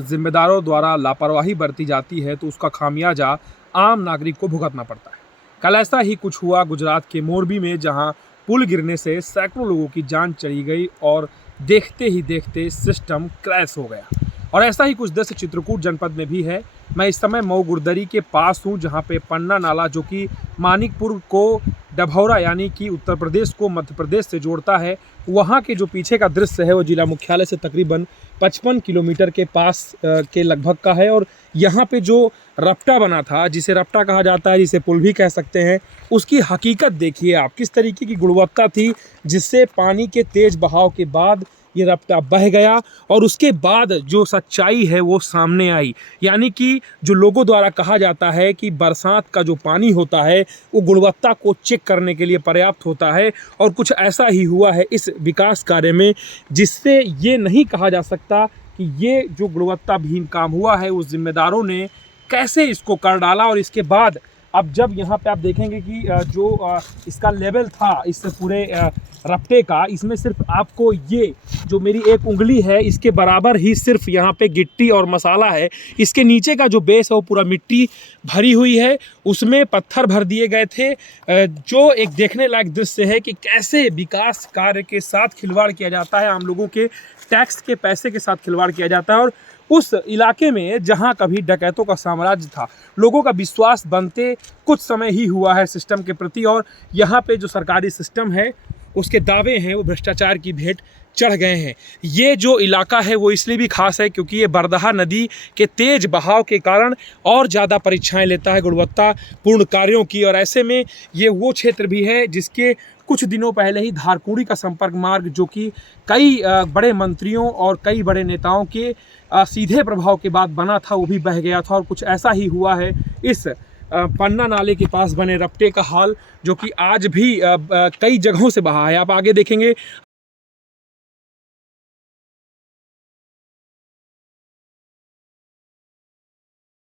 जिम्मेदारों द्वारा लापरवाही बरती जाती है तो उसका खामियाजा आम नागरिक को भुगतना पड़ता है। कल ऐसा ही कुछ हुआ गुजरात के मोरबी में, जहां पुल गिरने से सैकड़ों लोगों की जान चली गई और देखते ही देखते सिस्टम क्रैश हो गया। और ऐसा ही कुछ दृश्य चित्रकूट जनपद में भी है। मैं इस समय मऊ गुरदरी के पास हूँ, जहाँ पे पन्ना नाला, जो कि मानिकपुर को डभौरा यानी कि उत्तर प्रदेश को मध्य प्रदेश से जोड़ता है, वहाँ के जो पीछे का दृश्य है वो जिला मुख्यालय से तकरीबन 55 किलोमीटर के पास के लगभग का है। और यहाँ पे जो रपटा बना था, जिसे रपटा कहा जाता है, जिसे पुल भी कह सकते हैं, उसकी हकीकत देखिए आप, किस तरीके की गुणवत्ता थी, जिससे पानी के तेज बहाव के बाद ये रपटा बह गया और उसके बाद जो सच्चाई है वो सामने आई। यानी कि जो लोगों द्वारा कहा जाता है कि बरसात का जो पानी होता है वो गुणवत्ता को चेक करने के लिए पर्याप्त होता है, और कुछ ऐसा ही हुआ है इस विकास कार्य में, जिससे ये नहीं कहा जा सकता कि ये जो गुणवत्ताहीन काम हुआ है उस जिम्मेदारों ने कैसे इसको कर डाला। और इसके बाद अब जब यहाँ पे आप देखेंगे कि जो इसका लेवल था इस पूरे रपटे का, इसमें सिर्फ आपको ये जो मेरी एक उंगली है इसके बराबर ही सिर्फ यहाँ पे गिट्टी और मसाला है। इसके नीचे का जो बेस है वो पूरा मिट्टी भरी हुई है, उसमें पत्थर भर दिए गए थे। जो एक देखने लायक दृश्य है कि कैसे विकास कार्य के साथ खिलवाड़ किया जाता है, आम लोगों के टैक्स के पैसे के साथ खिलवाड़ किया जाता है। और उस इलाके में जहां कभी डकैतों का साम्राज्य था, लोगों का विश्वास बनते कुछ समय ही हुआ है सिस्टम के प्रति, और यहाँ पे जो सरकारी सिस्टम है उसके दावे हैं वो भ्रष्टाचार की भेंट चढ़ गए हैं। ये जो इलाका है वो इसलिए भी खास है क्योंकि ये बरदहा नदी के तेज बहाव के कारण और ज़्यादा परीक्षाएं लेता है गुणवत्तापूर्ण कार्यों की। और ऐसे में ये वो क्षेत्र भी है जिसके कुछ दिनों पहले ही धारकुड़ी का संपर्क मार्ग, जो कि कई बड़े मंत्रियों और कई बड़े नेताओं के सीधे प्रभाव के बाद बना था, वो भी बह गया था। और कुछ ऐसा ही हुआ है इस पन्ना नाले के पास बने रपटे का हाल, जो कि आज भी कई जगहों से बहा है। आप आगे देखेंगे